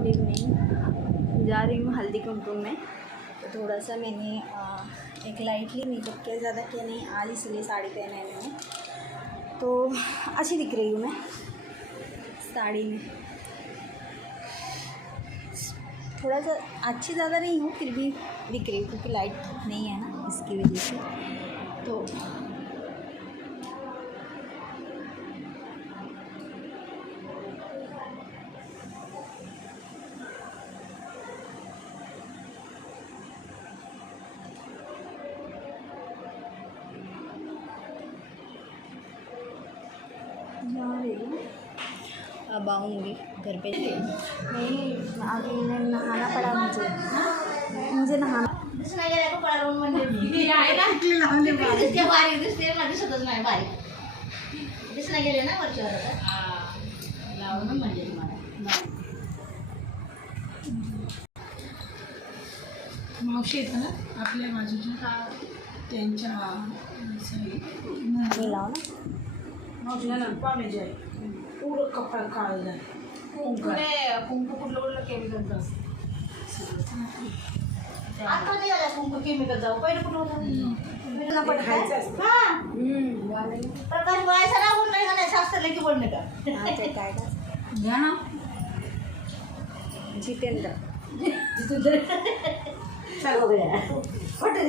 Good evening. जा रही हूँ हल्दी कुमकुम में, तो थोड़ा सा मैंने एक लाइटली मेकअप किया, ज़्यादा किया नहीं आज, इसलिए साड़ी पहना है मैंने। तो अच्छी दिख रही हूँ मैं साड़ी में, थोड़ा सा अच्छी ज़्यादा नहीं हूँ, फिर भी दिख रही हूँ क्योंकि लाइट नहीं है ना, इसकी वजह से। तो जा रही हूँ, अब आऊँगी घर पे। नहीं, अभी मैं नहाना पड़ा, मुझे नहाना गेले ना वरच्यावर लावून म्हणजे तुम्हाला मावशी येतं ना आपल्या बाजूच्या त्यांच्या लाव ना मावशीला ना पाणी जाय पूर्ण कपाळ काळ जाय कुंकू कुठलं केमिकल आता नाही आला कुंकू केमिकल जाऊ पहिले कुठं होतं प्रकाश व्हायचा ना बोल नाही का नाही शास्त्र लेखी बोलणे का काय घ्या ना जितेंद्र चलो गया हॉटेल